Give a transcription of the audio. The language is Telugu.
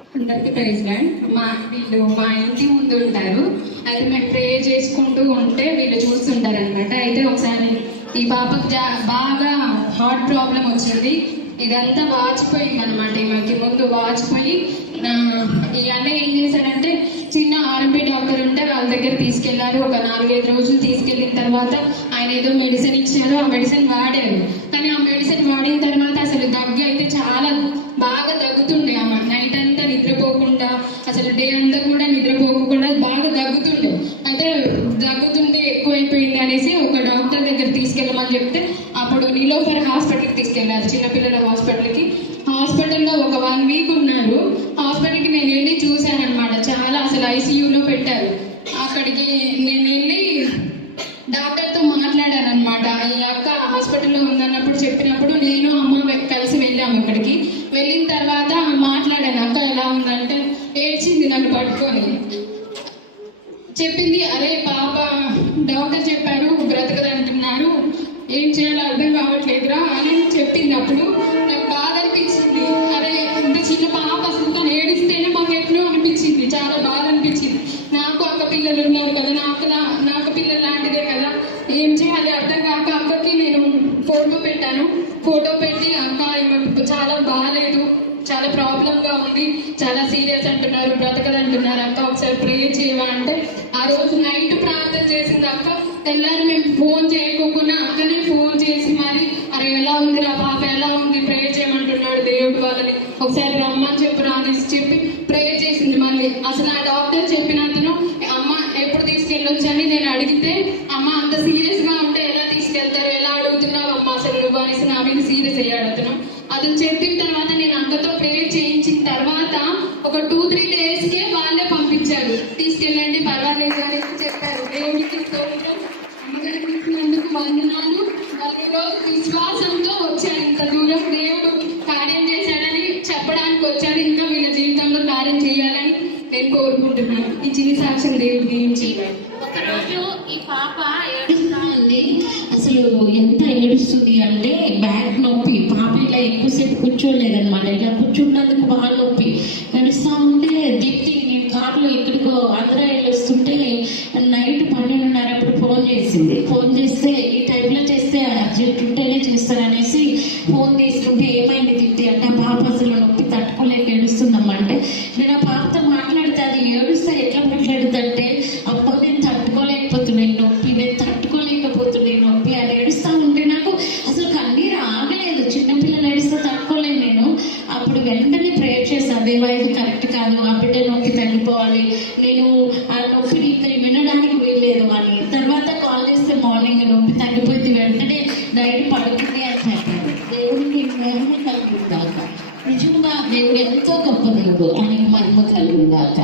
అందరికి ప్రైజ్ లార్డ్. వీళ్ళు మా ఇంటి ముందు ఉంటారు. అయితే మేము ప్రే చేసుకుంటూ ఉంటే వీళ్ళు చూస్తుంటారు అనమాట. అయితే ఒకసారి ఈ పాపకు బాగా హార్ట్ ప్రాబ్లం వచ్చింది. ఇదంతా వాచిపోయింది అనమాట. ఈమెకి ముందు వాచిపోయి ఈ అన్నయ్య ఏం చేశారంటే చిన్న ఆర్ఎంపీ డాక్టర్ ఉంటే వాళ్ళ దగ్గర తీసుకెళ్లారు. ఒక 4-5 రోజులు తీసుకెళ్లిన తర్వాత ఆయన ఏదో మెడిసిన్ ఇచ్చారు. ఆ మెడిసిన్ వాడారు. కానీ ఆ మెడిసిన్ వాడిన తర్వాత అసలు దగ్గు అయితే చాలా బాగా దగ్గుతుండే. ఆమె నైట్ అంతా నిద్రపోకుండా, అసలు డే అంతా కూడా నిద్రపోకుండా బాగా దగ్గుతుండే. అయితే దగ్గుతుంటే ఎక్కువైపోయింది అనేసి ఒక డాక్టర్ దగ్గర తీసుకెళ్ళమని చెప్తే అప్పుడు నీలోఫర్ హాస్పిటల్కి తీసుకెళ్లారు, చిన్నపిల్లల హాస్పిటల్కి. హాస్పిటల్లో ఒక 1 వీక్ ఉన్నారు. హాస్పిటల్కి నేను వెళ్ళి చూశానమాట. చాలా అసలు ఐసీయూలో పెట్టారు. అక్కడికి నేను వెళ్ళి డాక్టర్తో మాట్లాడాను అనమాట. ఈ అక్క హాస్పిటల్లో ఉందన్నప్పుడు చెప్పినప్పుడు నేను అమ్మ కలిసి వెళ్ళాము. ఇక్కడికి వెళ్ళిన తర్వాత మాట్లాడాను. అక్క ఎలా ఉందంటే ఏడ్చింది నన్ను పట్టుకొని. చెప్పింది, అరే పాప డాక్టర్ చెప్పారు బ్రతకదంటున్నారు, ఏం చేయాలో అర్థం కావట్లేదురా అని చెప్పింది. అప్పుడు నాకు బాధ అనిపించింది. అరే ఇంత చిన్న పాప అసలు తను ఏడిస్తేనే మాకు ఎట్లో అనిపించింది, చాలా బాధ అనిపించింది. నాకు అక్క పిల్లలు ఉన్నారు కదా, నాకు పిల్లలు లాంటిదే కదా, ఏం చేయాలి అర్థం కాక అక్కకి నేను ఫోటో పెట్టాను. ఫోటో పెట్టి అక్క చాలా బాగాలేదు, చాలా ప్రాబ్లంగా ఉంది, చాలా సీరియస్ అంటున్నారు, బ్రతకదంటున్నారు, అక్క ఒకసారి ప్రే చేయవా అంటే ఆ రోజు నైట్ ప్రార్థన చేసింది అక్క. తెల్లారి మేము ఫోన్ చేయకోకుండా అక్కనే ఫోన్ చేసి మరి అరే ఎలా ఉంది రా పాప, ఎలా ఉంది, ప్రే చేయమంటున్నాడు దేవుడు వాళ్ళని, ఒకసారి రమ్మని చెప్పి రానేసి చెప్పి ప్రే చేసింది. మళ్ళీ అసలు ఆ డాక్టర్ చెప్పినంతను అమ్మ ఎప్పుడు తీసుకెళ్ళొచ్చు అని నేను అడిగితే, అమ్మ అంత సీరియస్ గా ఉంటే ఎలా తీసుకెళ్తారు, ఎలా అడుగుతున్నావు అమ్మ అసలు నువ్వు అనేసి నా మీద సీరియస్ అయ్యాడు అతను. అతను చెప్పిన తర్వాత నేను అక్కతో ప్రే చేయించిన తర్వాత ఒక 2-3 డేస్కే వాళ్ళే పంపించారు. తీసుకెళ్ళండి పర్వాలేదు అని చెప్పారు. దేవుడికి స్తోత్రం, అమ్మగారికి ఇచ్చినందుకు వందనాలు. వాళ్ళు ఈరోజు విశ్వాసంతో వచ్చారు. ఇంత దూరం దేవుడు కార్యం చేశాడని చెప్పడానికి వచ్చారు. ఇంకా వీళ్ళ జీవితంలో కార్యం చేయాలని నేను కోరుకుంటున్నాను. ఈ చిన్న సాక్ష్యం దేవుడికి ఏం చేయాలి. ఒకరోజు ఈ పాప ఏడుస్తా ఉంది. అసలు ఎంత ఏడుస్తుంది అంటే బ్యాక్ నొప్పి. పాప ఇలా ఎక్కువసేపు కూర్చోలేదన్నమాట. ఇలా కూర్చున్నందుకు బాగా నొప్పి ఏడుస్తా ఉంటే దీప్తి నేను కార్లో ఎక్కడికో ఆంధ్రా వస్తుంటే నైట్ 12:30 ఫోన్ చేసింది. ఫోన్ చేస్తే ఈ టైంలో చేస్తే అర్జెంటుంటేనే చేస్తారనేసి ఫోన్ తీసుకుంటే ఏమైంది దీప్తి అంటే ఆ పాప అసలు నొప్పి తట్టుకోలేక ఏడుస్తుందమ్మా అంటే నేను ఆ పాపతో మాట్లాడితే అది ఏడుస్తే ఎట్లా మాట్లాడుతుంటే అప్పుడు నేను తట్టుకోలేకపోతున్నాను నొప్పి, నేను తట్టుకోలేకపోతున్నాను నొప్పి అని ఏడుస్తూ ఉంటే నాకు అసలు కన్నీరు ఆగలేదు. చిన్నపిల్లలు ఏడుస్తే తట్టుకోలేను నేను. అప్పుడు వెంటనే ప్రేయర్ చేశాను, దేవా ఇది కరెక్ట్ కాదు, ఆ బిడ్డ నొప్పి తగ్గిపోవాలి, నేను ఆ నొప్పిని ఇక్కడ వినడానికి వీల్లేదు అని. తర్వాత కాల్ చేస్తే మార్నింగ్ నొప్పి తగ్గిపోయింది, వెంటనే నైట్ పడుతుంది అని చెప్పాను. దేవుడికి మహిమ కలుగుతాక, నిజంగా దేవుడు ఎంతో గొప్ప దేవుడు, ఆయనకి మహిమ కలుగుతాక.